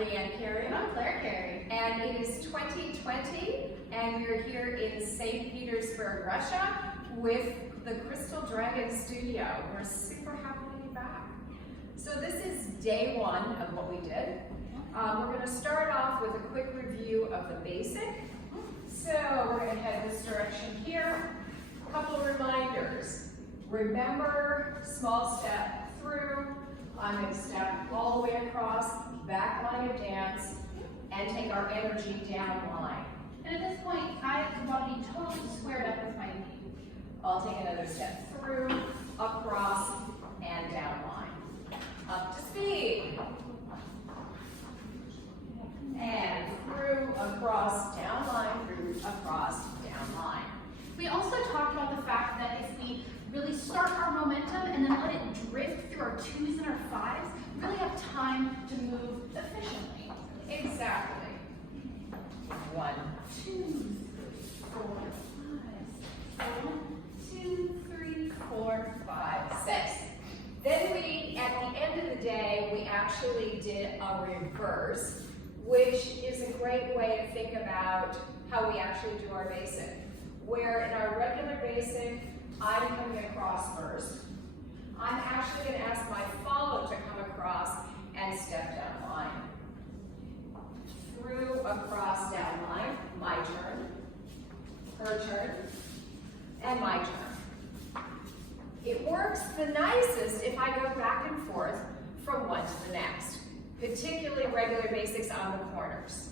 Lilli and Carey. And I'm Carey. And it is 2020, and we're here in St. Petersburg, Russia, with the Crystal Dragon Studio. We're super happy to be back. So this is day one of what we did. We're going to start off with a quick review of the basic. So we're going to head this direction here. A couple of reminders. Remember, small step through. I'm going to step all the way across, back line of dance, and take our energy down line. And at this point, I want to be totally squared up with my knee. I'll take another step through, across, and down line. Up to speed. And through, across, down line, through, across, down line. We also talked about the fact that if we really start our momentum and then let it drift through our 2s and our 5s, we really have time to move efficiently. Exactly. 1, 2, 3, 4, 5, 1, 2, 3, 4, 5, 6. Then we, at the end of the day, we actually did a reverse, which is a great way to think about how we actually do our basic. Where in our regular basic, I'm coming across first. I'm actually going to ask my follow to come across and step down line. Through, across, down line, my turn, her turn, and my turn. It works the nicest if I go back and forth from one to the next, particularly regular basics on the corners.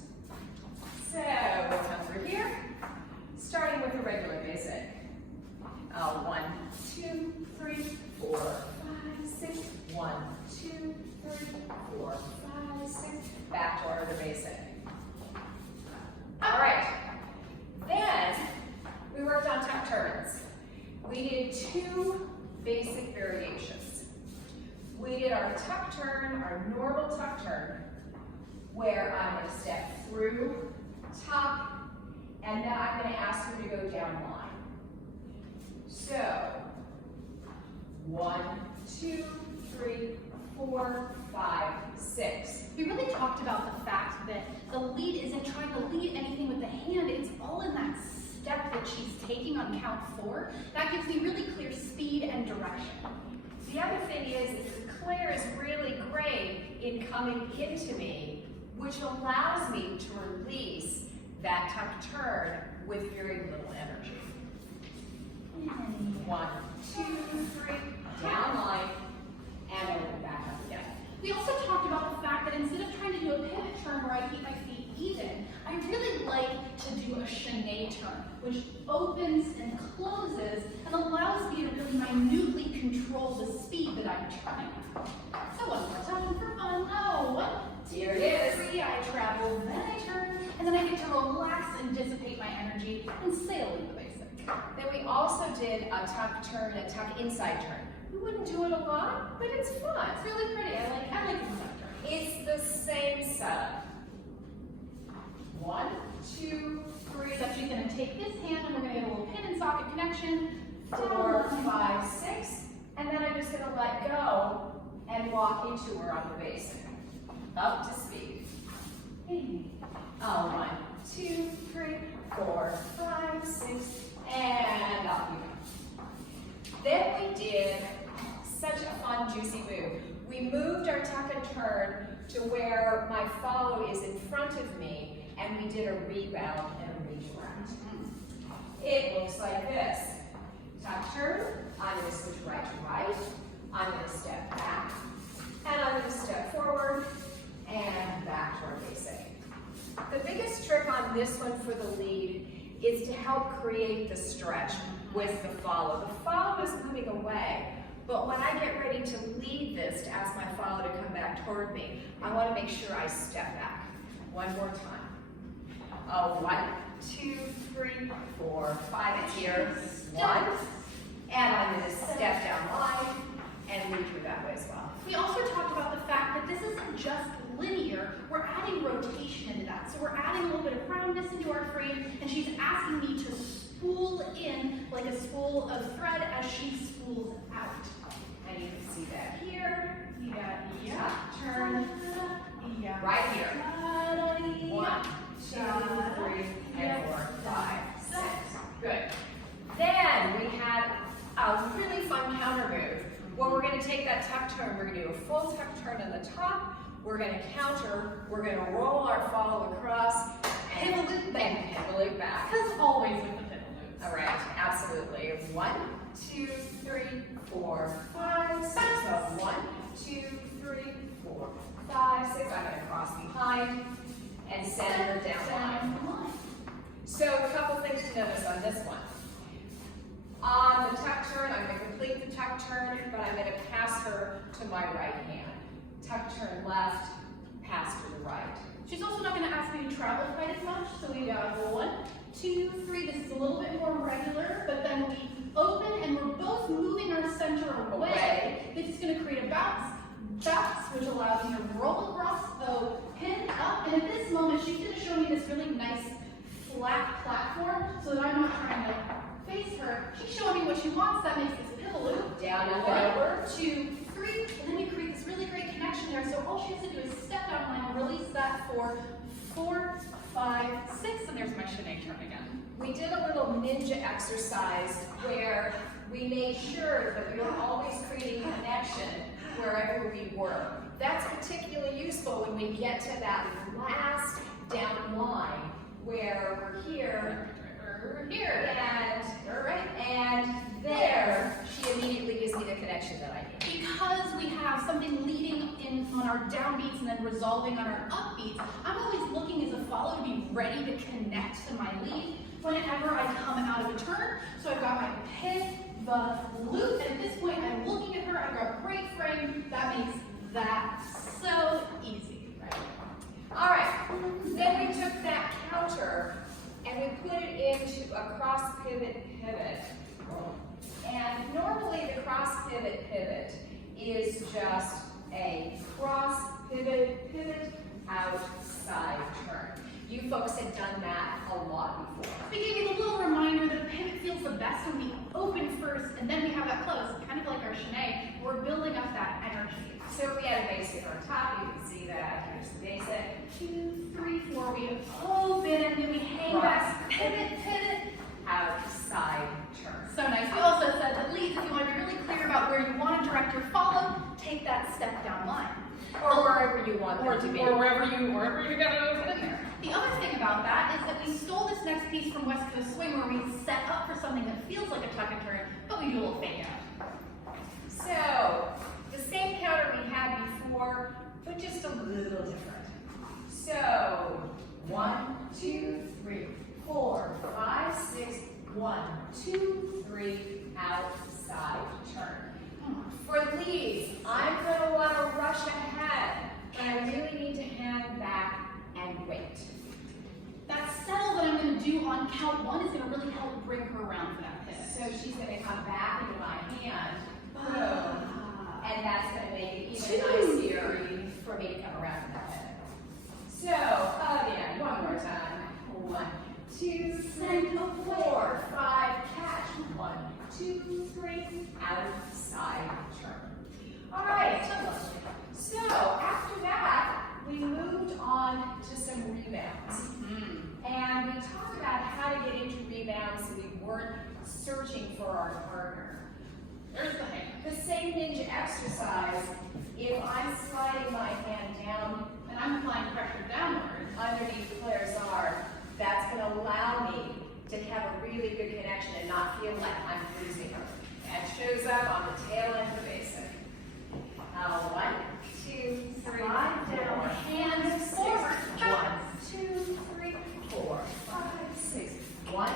So we'll come through here, starting with a regular basic. 1, 2, 3, 4, 5, 6. 1, 2, 3, 4, 5, 6. Back to our other basic. All right. Then we worked on tuck turns. We did 2 basic variations. We did our tuck turn, our normal tuck turn, where I'm going to step through, tuck, and then I'm going to ask you to go down line. So, 1, 2, 3, 4, 5, 6. We really talked about the fact that the lead isn't trying to lead anything with the hand, it's all in that step that she's taking on count 4. That gives me really clear speed and direction. The other thing is Claire is really great in coming into me, which allows me to release that tuck turn with very little energy. 1, 2, 3, down line, and open back up again. We also talked about the fact that instead of trying to do a pivot turn where I keep my feet even, I really like to do a chaîné turn, which opens and closes and allows me to really minutely control the speed that I'm turning. So one more time for fun. 1, 2, Here it is. 3, I travel, then I turn, and then I get to relax and dissipate my energy and sail in the basic. Then we also did a tuck turn, a tuck inside turn. We wouldn't do it a lot, but it's fun. It's really pretty. I like inside turn. It's the same setup. 1, 2, 3. So she's going to take this hand and we're going to get a little pin and socket connection. 4, 5, 6. And then I'm just going to let go and walk into her on the basic. Up to speed. 1, 2, 3, 4, 5, 6. And off you go. Then we did such a fun, juicy move. We moved our tuck and turn to where my follow is in front of me, and we did a rebound and a redirect. It looks like this. Tuck turn, I'm going to switch right to right. I'm going to step back, and I'm going to step forward, and back to our basic. The biggest trick on this one for the lead is to help create the stretch with the follow. The follow is moving away, but when I get ready to lead this, to ask my follow to come back toward me, I want to make sure I step back. One more time. 1, 2, 3, 4, 5. It's here. 1. And I'm going to step down line and lead through that way as well. We also talked about the fact that this isn't just linear, we're adding rotation into that. So we're adding a little bit of roundness into our frame, and she's asking me to spool in like a spool of thread as she spools out. And you can see that here. Yeah, turn, Yeah. Right here. 1, 2, 3, and 4, 5, 6. Good. Then we had a really fun counter move. Well, we're going to take that tuck turn. We're going to do a full tuck turn on the top. We're going to counter. We're going to roll our follow across. Pivot loop back. And pivot loop back. As always with the pivot loops. All right, absolutely. 1, 2, 3, 4, 5, 6. So 1, 2, 3, 4, 5, 6. I'm going to cross behind and send her down line. So a couple things to notice on this one. On the tuck turn, I'm going to complete the tuck turn, but I'm going to pass her to my right hand. Tuck turn left, pass to the right. She's also not going to ask me to travel quite as much, so we got 1, 2, 3. This is a little bit more regular, but then we open and we're both moving our center away. This is going to create a bounce, which allows me to roll across, pin up, and at this moment she's going to show me this really nice flat platform so that I'm not trying to face her. She's showing me what she wants. That makes this pivot loop. Down and over. 2, 3, and then we create this really great connection there. So all she has to do is step down line and release that for 4, 5, 6, and there's my chaîné turn again. We did a little ninja exercise where we made sure that we were always creating connection wherever we were. That's particularly useful when we get to that last down line where we're here, and there, she immediately gives me the connection that I need. Because we have something leading in on our downbeats and then resolving on our upbeats, I'm always looking as a follow to be ready to connect to my lead whenever I come out of a turn. So I've got my pivot loop, and at this point I'm looking at her, I've got great frame. That makes that so easy, right? All right, then we took that counter and we put it into a cross pivot. And normally the cross pivot is just a cross pivot outside turn. You folks had done that a lot before. We gave you the little reminder that a pivot feels the best when we open first and then we have that close, kind of like our chaîné. We're building up that energy. So if we had a basic on top, you can see that. Here's the basic. 2, 3, 4. We open and then we hang back. Pivot. Outside turn. So nice. We also said that leads, if you want to be really clear about where you want to direct your follow, take that step down line. Or wherever you want them to be. Or wherever you got to open in there. The other thing about that is that we stole this next piece from West Coast Swing where we set up for something that feels like a tuck and turn, but we do a little fake out. So, the same counter we had before, but just a little different. So, 1, 2, 3, 4, 5, 6, 1, 2, 3, outside turn. For leads, I'm going to want to rush ahead, but I really need to hang back and wait. That settle that I'm going to do on count 1 is going to really help bring her around for that pivot. So she's going to come back into my hand, boom, and that's going to make it even easier for me to come around for that pivot. So, again, one more time. 1, 2, 3, 4, 5, catch. 1, 2, 3, outside turn. All right, so after that, we moved on to some rebounds. And we talked about how to get into rebounds so we weren't searching for our partner. There's the hand. The same ninja exercise, if I'm sliding my hand down And I'm applying pressure downward. underneath Claire's arm, that's going to allow me to have a really good connection and not feel like I'm losing her. That shows up on the tail end of the basic. 1, 2, 3, down, hands forward. 1, 2, 3, 4, 5, 6. 1,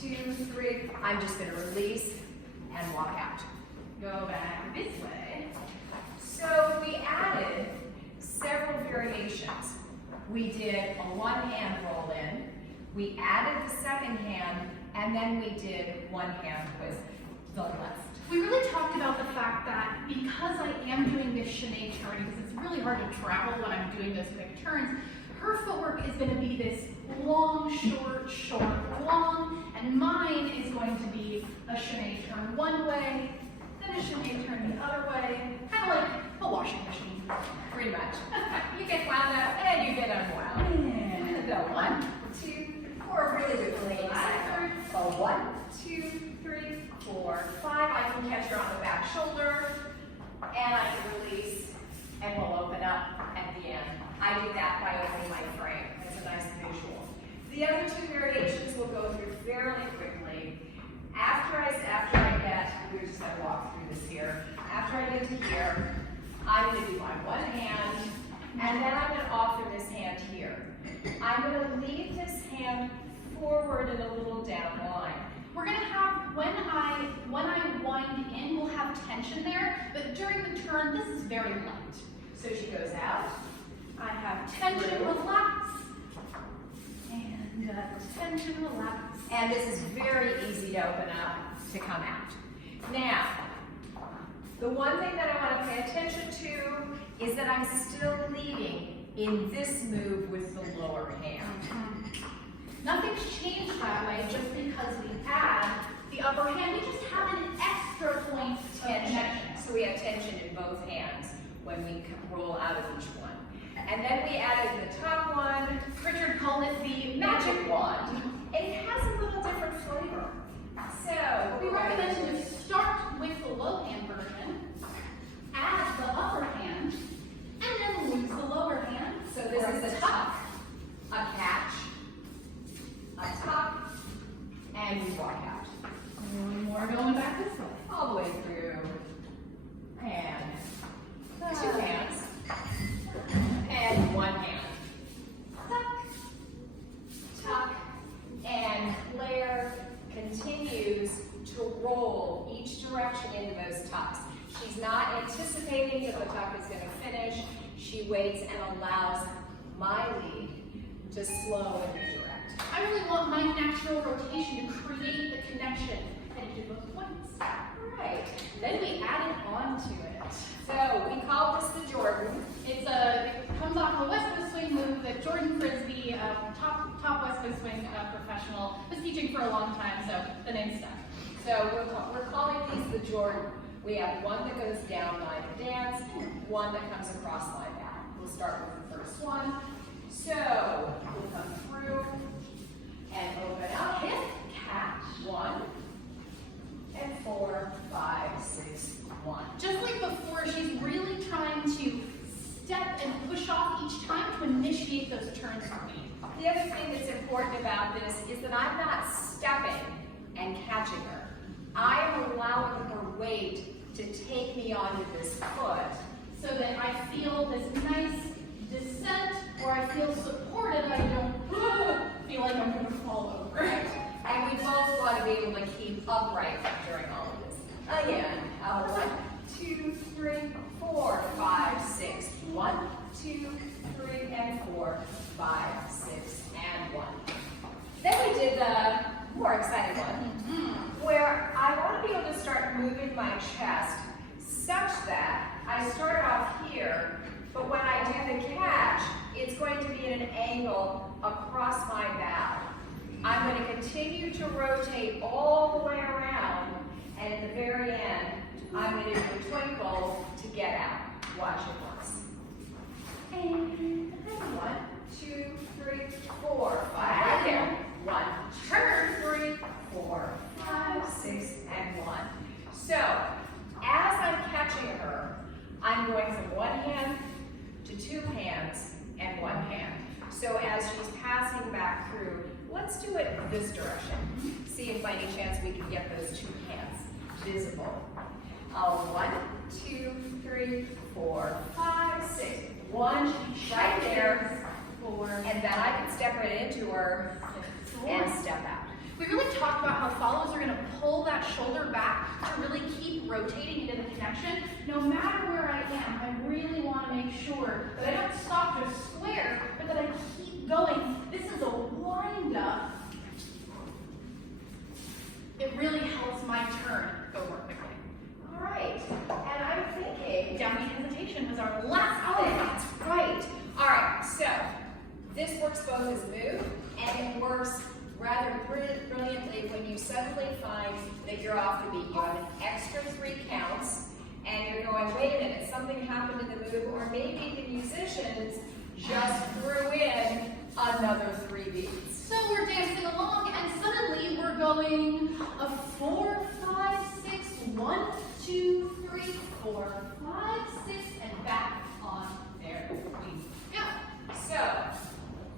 2, 3. I'm just going to release and walk out. Go back this way. So we added several variations. We did a one-hand roll in, we added the second hand, and then we did one hand with the left. We really talked about the fact that because I am doing this chaîné turn, because it's really hard to travel when I'm doing those quick turns, her footwork is going to be this long, short, long, and mine is going to be a chaîné turn one way, then a chaîné turn the other way, kind of like a washing machine. Pretty much. You get wound up and you get unwound. And go 1, 2, 4, really good legs. So 1, 2, 3, 4, 5. I can catch her on the back shoulder, and I can release, and we'll open up at the end. I do that by opening my frame. That's a nice visual. The other two variations we'll go through fairly quickly. After I get, we're just going to walk through this here. After I get to here, I'm going to do my one hand, and then I'm going to offer this hand here. I'm going to lead this hand forward in a little down line. We're going to have, when I wind in, we'll have tension there, but during the turn, this is very light. So she goes out. I have tension, relax, and tension, relax. And this is very easy to open up to come out. Now, the one thing that I want to pay attention to is that I'm still leading in this move with the lower hand. Nothing's changed that way just because we add the upper hand. We just have an extra point of tension. So we have tension in both hands when we roll out of each one. And then we added the top one. Richard called it the Magic wand. And it has a little different flavor. So we recommend you start with the low hand version, add the upper hand, and then lose the lower hand. So this is a tuck, a catch, a tuck, and we walk out. One more going back this way. All the way through. And 2 hands. And 1 hand. Tuck, tuck, and Claire continues to roll each direction into those tucks. She's not anticipating that the tuck is going to finish. She waits and allows my lead to slow and redirect. I really want my natural rotation to create the connection and do both points. Right. Then we added on to it. So we call this the Jordan. It comes off a West Coast swing move that Jordan Frisbee, top West Coast swing professional, was teaching for a long time, so the name stuck. So we're calling these the Jordan. We have one that goes down line and dance, one that comes across line back. We'll start with the first one. So we'll come through and open up, hip, catch, 1, and 4, 5, 6, 1. Just like before, she's really trying to step and push off each time to initiate those turns for me. The other thing that's important about this is that I'm not stepping and catching her. I am allowing her weight to take me onto this foot so that I feel this nice descent, or I feel supported, I don't feel like I'm going to fall over. Right. And we both want to be able to keep upright during all of this. Again, 1, 2, 3, 4, 5, 6. 1, 2, 3, and 4, 5, 6, and 1. Then we did the more exciting one, where I want to be able to start moving my chest such that I start off here, but when I do the catch, it's going to be at an angle across my bow. I'm going to continue to rotate all the way around, and at the very end, I'm going to do a twinkle to get out. Watch it once. And 1, 2, 3, 4, 5. Again. 1, turn, 3, 4, 5, 6, and 1. So, as I'm catching her, I'm going from 1 hand to 2 hands and 1 hand. So as she's passing back through, let's do it this direction. See if by any chance we can get those 2 hands visible. 1, 2, 3, 4, 5, 6. 1, right there. 4. And then I can step right into her and step out. We really talked about how follows are going to pull that shoulder back to really keep rotating into the connection. No matter where I am, I really want to make sure that I don't stop just square, but that I keep going. This is a wind up. It really helps my turn go more quickly. All right, and I'm thinking, Downbeat hesitation was our last oh, thing. that's right. All right, so this works both as move and it works rather brilliantly when you suddenly find that you're off the beat. You have an extra 3 counts, and you're going, wait a minute, something happened in the move, or maybe the musicians just threw in another 3 beats. So we're dancing along, and suddenly we're going a 4, 5, 6, 1, 2, 3, 4, 5, 6, and back on there we go. So,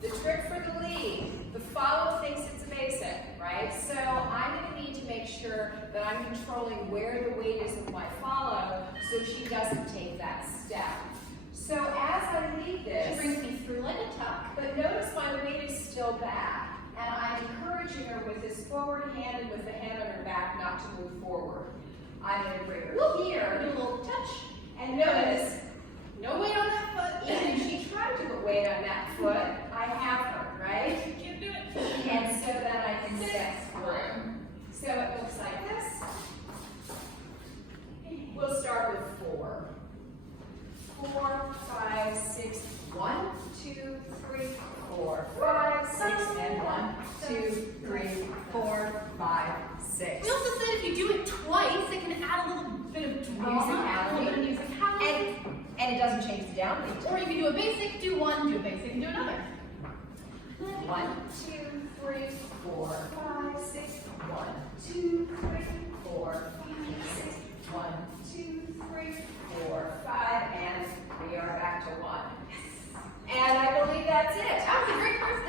the trick for the lead, the follow thinks it's a basic, right? So I'm going to need to make sure that I'm controlling where the weight is of my follow so she doesn't take that step. So as I lead this, She brings me through like a tuck. but notice my weight is still back, and I'm encouraging her with this forward hand and with the hand on her back not to move forward. I'm going to bring her Do here, a little touch. and notice, No weight on that foot. even if she tried to put weight on that foot, I have her, right? Can't do it. And so that I can step through. So it looks like this. We'll start with 4. 4, 5, 6, 1, 2, 3, 4, 5, 6, and 1, 2, 3, 4, 5, 6. We also said if you do it twice, it can add a little bit of drama, a little bit of musicality. And it doesn't change the downbeat. Or you can do a basic, do one, do a basic, and do another. 1, 2, 3, 4, 5, 6, 1, 2, 3, 4, 5, 6, 1, 2, 3, 4, 5, and we are back to 1. And I believe that's it. That was a great first